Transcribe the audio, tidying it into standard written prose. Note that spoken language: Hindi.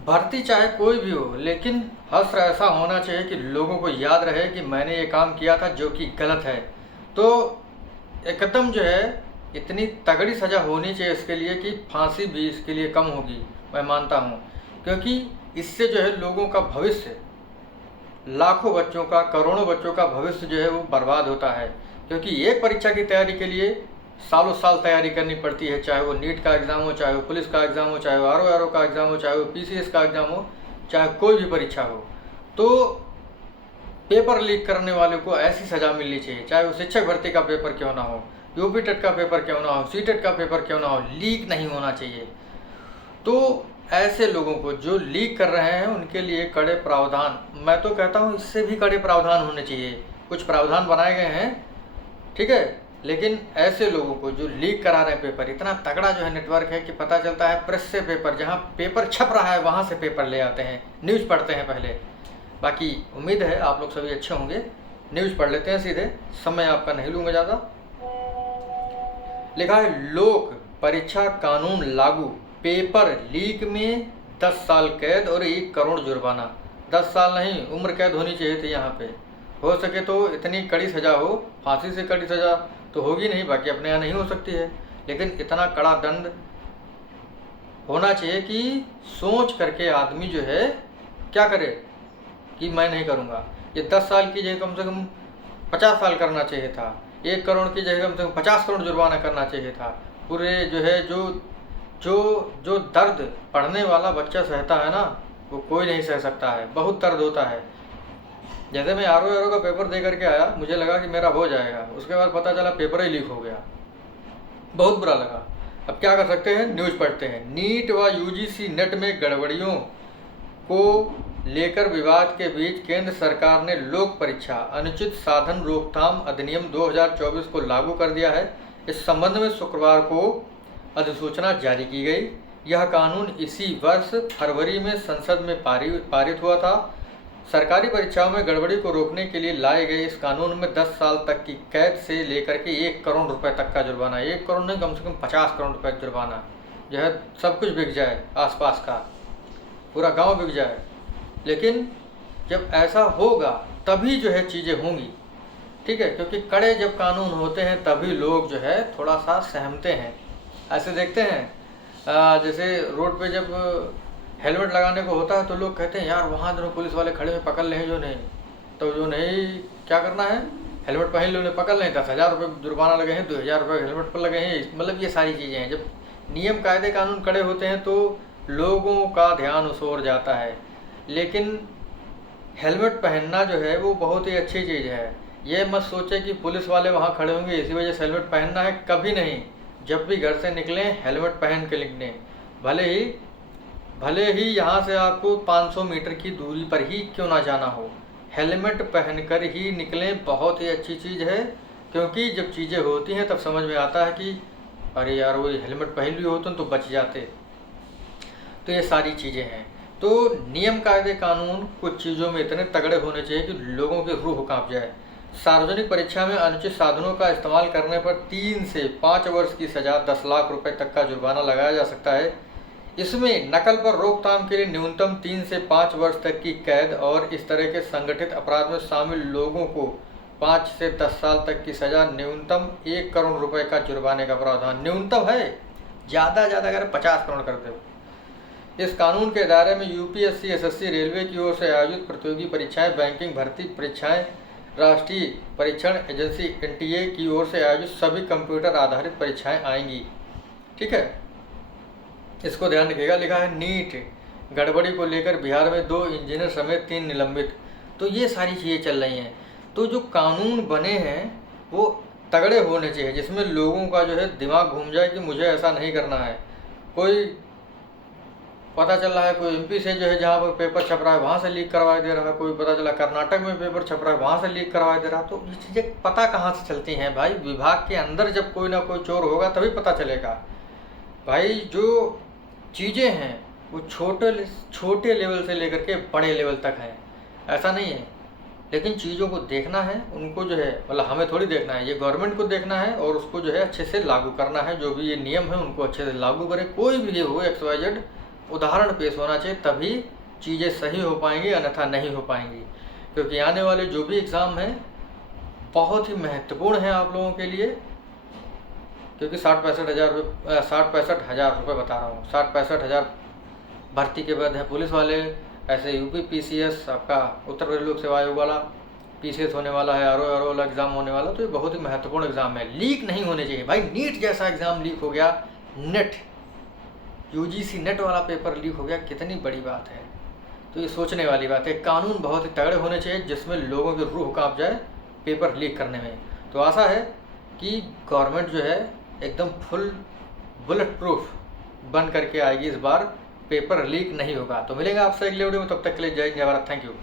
भर्ती चाहे कोई भी हो, लेकिन हश्र ऐसा होना चाहिए कि लोगों को याद रहे कि मैंने ये काम किया था जो कि गलत है। तो एकदम जो है इतनी तगड़ी सज़ा होनी चाहिए इसके लिए कि फांसी भी इसके लिए कम होगी, मैं मानता हूँ। क्योंकि इससे जो है लोगों का भविष्य, लाखों बच्चों का, करोड़ों बच्चों का भविष्य जो है वो बर्बाद होता है। क्योंकि एक परीक्षा की तैयारी के लिए सालों साल तैयारी करनी पड़ती है, चाहे वो नीट का एग्ज़ाम हो, चाहे वो पुलिस का एग्ज़ाम हो, चाहे वो आर का एग्ज़ाम हो, चाहे वो पीसीएस का एग्ज़ाम हो, चाहे कोई भी परीक्षा हो। तो पेपर लीक करने वाले को ऐसी सज़ा मिलनी चाहिए, चाहे वो शिक्षक भर्ती का पेपर क्यों ना हो, यूपी टेट का पेपर क्यों ना हो, सी टेट का पेपर क्यों ना हो, लीक नहीं होना चाहिए। तो ऐसे लोगों को जो लीक कर रहे हैं उनके लिए कड़े प्रावधान, मैं तो कहता हूँ इससे भी कड़े प्रावधान होने चाहिए। कुछ प्रावधान बनाए गए हैं, ठीक है, लेकिन ऐसे लोगों को जो लीक करा रहे हैं पेपर, इतना तगड़ा जो है नेटवर्क है कि पता चलता है प्रेस से पेपर, जहाँ पेपर छप रहा है वहाँ से पेपर ले आते हैं, न्यूज़ पढ़ते हैं पहले। बाकी उम्मीद है आप लोग सभी अच्छे होंगे। न्यूज़ पढ़ लेते हैं सीधे, समय आपका नहीं लूँगा ज़्यादा। लिखा है लोक परीक्षा कानून लागू, पेपर लीक में 10 साल कैद और 1 करोड़ जुर्माना। 10 साल नहीं, उम्र कैद होनी चाहिए थी यहाँ पे। हो सके तो इतनी कड़ी सज़ा हो, फांसी से कड़ी सज़ा तो होगी नहीं, बाकी अपने यहाँ नहीं हो सकती है, लेकिन इतना कड़ा दंड होना चाहिए कि सोच करके आदमी जो है क्या करे कि मैं नहीं करूँगा। ये 10 साल की जगह कम से कम 50 साल करना चाहिए था, 1 करोड़ की जगह कम से कम 50 करोड़ जुर्माना करना चाहिए था। पूरे जो है जो जो जो दर्द पढ़ने वाला बच्चा सहता है ना, वो कोई नहीं सह सकता है, बहुत दर्द होता है। जैसे मैं आर का पेपर दे करके आया, मुझे लगा कि मेरा हो जाएगा, उसके बाद पता चला पेपर ही लीक हो गया, बहुत बुरा लगा। अब क्या कर सकते हैं, न्यूज़ पढ़ते हैं। नीट व यूजीसी नेट में गड़बड़ियों को लेकर विवाद के बीच केंद्र सरकार ने लोक परीक्षा अनुचित साधन रोकथाम अधिनियम 2024 को लागू कर दिया है। इस संबंध में शुक्रवार को अधिसूचना जारी की गई। यह कानून इसी वर्ष फरवरी में संसद में पारित हुआ था। सरकारी परीक्षाओं में गड़बड़ी को रोकने के लिए लाए गए इस कानून में 10 साल तक की कैद से लेकर के 1 करोड़ रुपए तक का जुर्माना, 1 करोड़ नहीं, कम से कम 50 करोड़ रुपए का जुर्माना, जो है सब कुछ बिक जाए, आसपास का पूरा गांव बिक जाए। लेकिन जब ऐसा होगा तभी जो है चीज़ें होंगी, ठीक है, क्योंकि कड़े जब कानून होते हैं तभी लोग जो है थोड़ा सा सहमते हैं। ऐसे देखते हैं जैसे रोड पे जब हेलमेट लगाने को होता है तो लोग कहते हैं यार वहाँ दोनों पुलिस वाले खड़े हुए पकड़ लें, जो नहीं तो जो नहीं क्या करना है, हेलमेट पहन लो, उन्हें पकड़ लें, 10,000 रुपये जुर्माना लगे हैं, 2,000 रुपये हेलमेट पर लगे हैं। मतलब ये सारी चीज़ें हैं, जब नियम कायदे कानून कड़े होते हैं तो लोगों का ध्यान उस ओर जाता है। लेकिन हेलमेट पहनना जो है वो बहुत ही अच्छी चीज़ है। ये मत सोचे कि पुलिस वाले वहाँ खड़े होंगे इसी वजह से हेलमेट पहनना है, कभी नहीं। जब भी घर से निकलें हेलमेट पहन के निकलें, भले ही यहाँ से आपको 500 मीटर की दूरी पर ही क्यों ना जाना हो, हेलमेट पहनकर ही निकलें, बहुत ही अच्छी चीज़ है। क्योंकि जब चीज़ें होती हैं तब समझ में आता है कि अरे यार वो हेलमेट पहन लिए होते तो बच जाते। तो ये सारी चीज़ें हैं। तो नियम कायदे कानून कुछ चीज़ों में इतने तगड़े होने चाहिए कि लोगों की रूह कांप जाए। सार्वजनिक परीक्षा में अनुचित साधनों का इस्तेमाल करने पर 3 से 5 वर्ष की सज़ा, 10 लाख रुपए तक का जुर्माना लगाया जा सकता है। इसमें नकल पर रोकथाम के लिए न्यूनतम 3 से 5 वर्ष तक की कैद और इस तरह के संगठित अपराध में शामिल लोगों को 5 से 10 साल तक की सज़ा, न्यूनतम 1 करोड़ रुपए का जुर्माने का प्रावधान। न्यूनतम है, ज़्यादा ज़्यादा अगर 50 करोड़ कर दो। इस कानून के दायरे में यूपीएससी, एसएससी, रेलवे की ओर से आयोजित प्रतियोगी परीक्षाएं, बैंकिंग भर्ती परीक्षाएं, राष्ट्रीय परीक्षण एजेंसी एनटीए की ओर से आयोजित सभी कंप्यूटर आधारित परीक्षाएं आएंगी, ठीक है, इसको ध्यान रखिएगा। लिखा है नीट गड़बड़ी को लेकर बिहार में 2 इंजीनियर समेत 3 निलंबित। तो ये सारी चीज़ें चल रही हैं। तो जो कानून बने हैं वो तगड़े होने चाहिए, जिसमें लोगों का जो है दिमाग घूम जाए कि मुझे ऐसा नहीं करना है। कोई पता चल रहा है कोई एमपी से जो है जहाँ पर पेपर छप रहा है वहाँ से लीक करवा दे रहा है, कोई पता चला कर्नाटक में पेपर छप रहा है वहाँ से लीक करवा दे रहा है। तो ये चीज़ें पता कहाँ से चलती हैं भाई, विभाग के अंदर जब कोई ना कोई चोर होगा तभी पता चलेगा। भाई जो चीज़ें हैं वो छोटे लेवल से लेकर के बड़े लेवल तक हैं, ऐसा नहीं है। लेकिन चीज़ों को देखना है, उनको जो है मतलब हमें थोड़ी देखना है, ये गवर्नमेंट को देखना है और उसको जो है अच्छे से लागू करना है। जो भी ये नियम है उनको अच्छे से लागू करें, कोई भी ये हो XYZ, उदाहरण पेश होना चाहिए, तभी चीज़ें सही हो पाएंगी, अन्यथा नहीं हो पाएंगी। क्योंकि आने वाले जो भी एग्ज़ाम हैं बहुत ही महत्वपूर्ण है आप लोगों के लिए। क्योंकि 60-65 हज़ार रुपये बता रहा हूँ, 60-65 हज़ार भर्ती के बाद है पुलिस वाले, ऐसे यूपी पीसीएस आपका उत्तर प्रदेश लोक सेवा आयोग वाला पीसीएस होने वाला है, आरओ वाला एग्ज़ाम होने वाला। तो ये बहुत ही महत्वपूर्ण एग्ज़ाम है, लीक नहीं होने चाहिए भाई। नीट जैसा एग्ज़ाम लीक हो गया, नेट यूजीसी नेट वाला पेपर लीक हो गया, कितनी बड़ी बात है। तो ये सोचने वाली बात है। कानून बहुत ही तगड़े होने चाहिए जिसमें लोगों की रूह कांप जाए पेपर लीक करने में। तो आशा है कि गवर्नमेंट जो है एकदम फुल बुलेट प्रूफ बन करके आएगी इस बार, पेपर लीक नहीं होगा। तो मिलेंगे आपसे अगले वीडियो में, तब तक के लिए जय हिंद जय भारत, थैंक यू।